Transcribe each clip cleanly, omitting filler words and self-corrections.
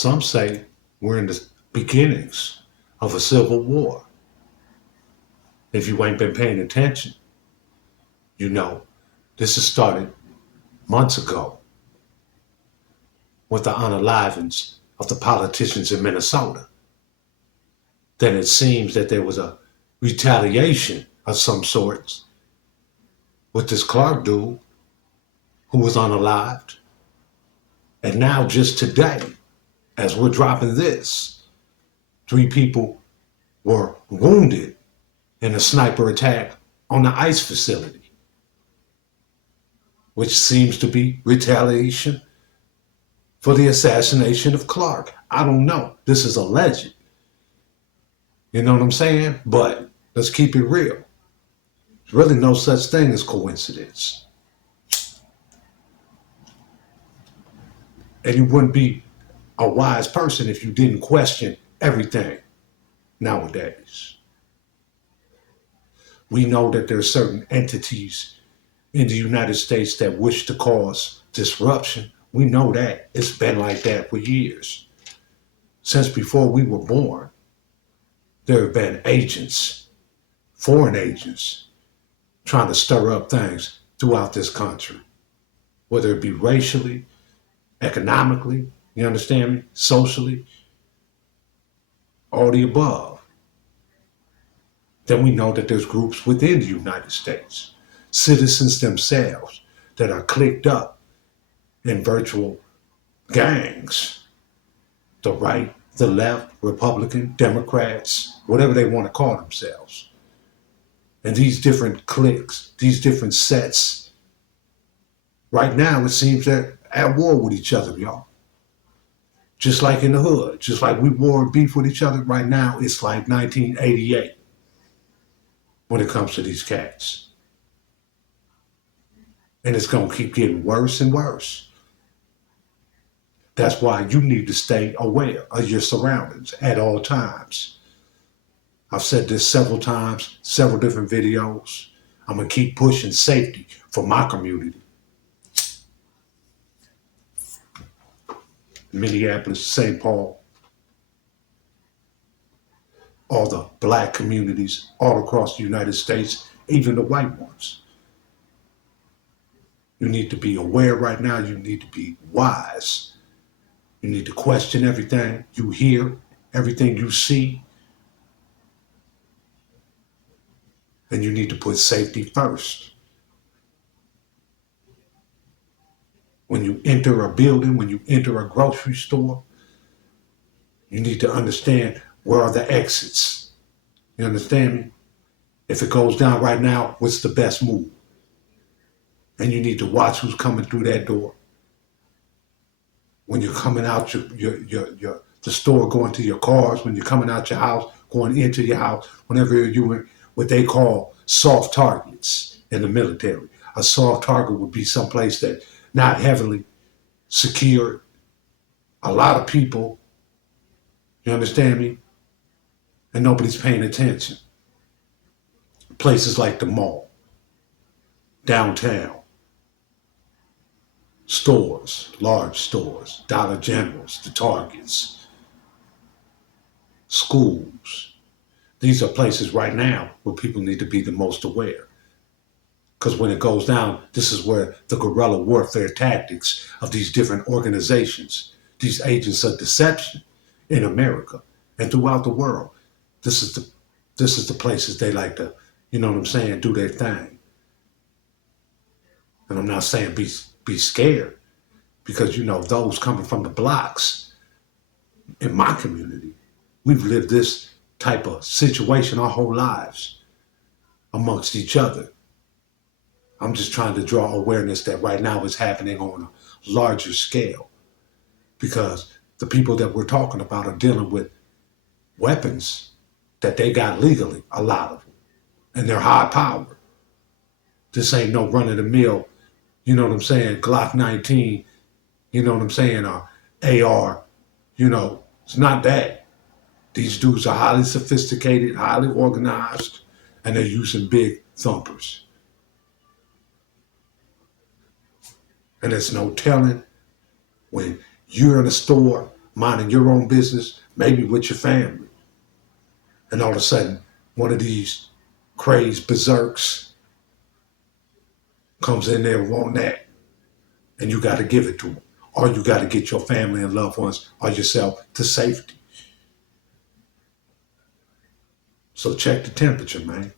some say we're in the beginnings of a civil war. If you ain't been paying attention, you know, this has started months ago with the unalivings of the politicians in Minnesota. Then it seems that there was a retaliation of some sorts with this Clark dude who was unalived. And now, just today, as we're dropping this, 3 people were wounded in a sniper attack on the ICE facility, which seems to be retaliation for the assassination of Clark. I don't know. This is alleged. You know what I'm saying? But let's keep it real. There's really no such thing as coincidence. And you wouldn't be a wise person if you didn't question everything nowadays. We know that there are certain entities in the United States that wish to cause disruption. We know that. It's been like that for years. Since before we were born, there have been agents, foreign agents, trying to stir up things throughout this country, whether it be racially, economically, you understand me, socially, all the above. Then we know that there's groups within the United States, citizens themselves, that are clicked up in virtual gangs. The right, the left, Republican, Democrats, whatever they want to call themselves. And these different cliques, these different sets, right now it seems they're at war with each other, y'all. Just like in the hood, just like we war and beef with each other right now, it's like 1988 when it comes to these cats. And it's going to keep getting worse and worse. That's why you need to stay aware of your surroundings at all times. I've said this several times, several different videos. I'm going to keep pushing safety for my community. Minneapolis, St. Paul, all the black communities all across the United States, even the white ones. You need to be aware right now. You need to be wise. You need to question everything you hear, everything you see. And you need to put safety first. When you enter a building, when you enter a grocery store, you need to understand where are the exits. You understand me? If it goes down right now, what's the best move? And you need to watch who's coming through that door. When you're coming out the store, going to your cars, when you're coming out your house, going into your house, whenever you're in what they call soft targets in the military. A soft target would be someplace that not heavily secured. A lot of people, you understand me? And nobody's paying attention. Places like the mall, downtown, stores, large stores, Dollar Generals, the Targets, schools. These are places right now where people need to be the most aware. Because when it goes down, this is where the guerrilla warfare tactics of these different organizations, these agents of deception in America and throughout the world, this is the places they like to, you know what I'm saying, do their thing. And I'm not saying be scared, because you know those coming from the blocks in my community, we've lived this type of situation our whole lives amongst each other. I'm just trying to draw awareness that right now is happening on a larger scale, because the people that we're talking about are dealing with weapons that they got legally, a lot of them, and they're high powered. This ain't no run of the mill, you know what I'm saying, Glock 19, you know what I'm saying, or AR, you know, it's not that. These dudes are highly sophisticated, highly organized, and they're using big thumpers. And there's no telling when you're in a store minding your own business, maybe with your family. And all of a sudden, one of these crazed berserks comes in there wanting that, and you got to give it to them. Or you got to get your family and loved ones or yourself to safety. So check the temperature, man.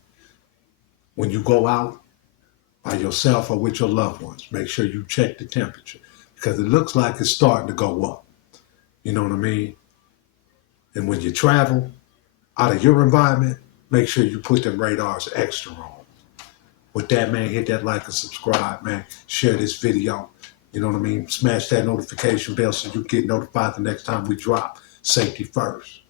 When you go out by yourself or with your loved ones, make sure you check the temperature because it looks like it's starting to go up. You know what I mean? And when you travel out of your environment, make sure you put them radars extra on. With that, man, hit that like and subscribe, man. Share this video. You know what I mean? Smash that notification bell so you get notified the next time we drop. Safety first.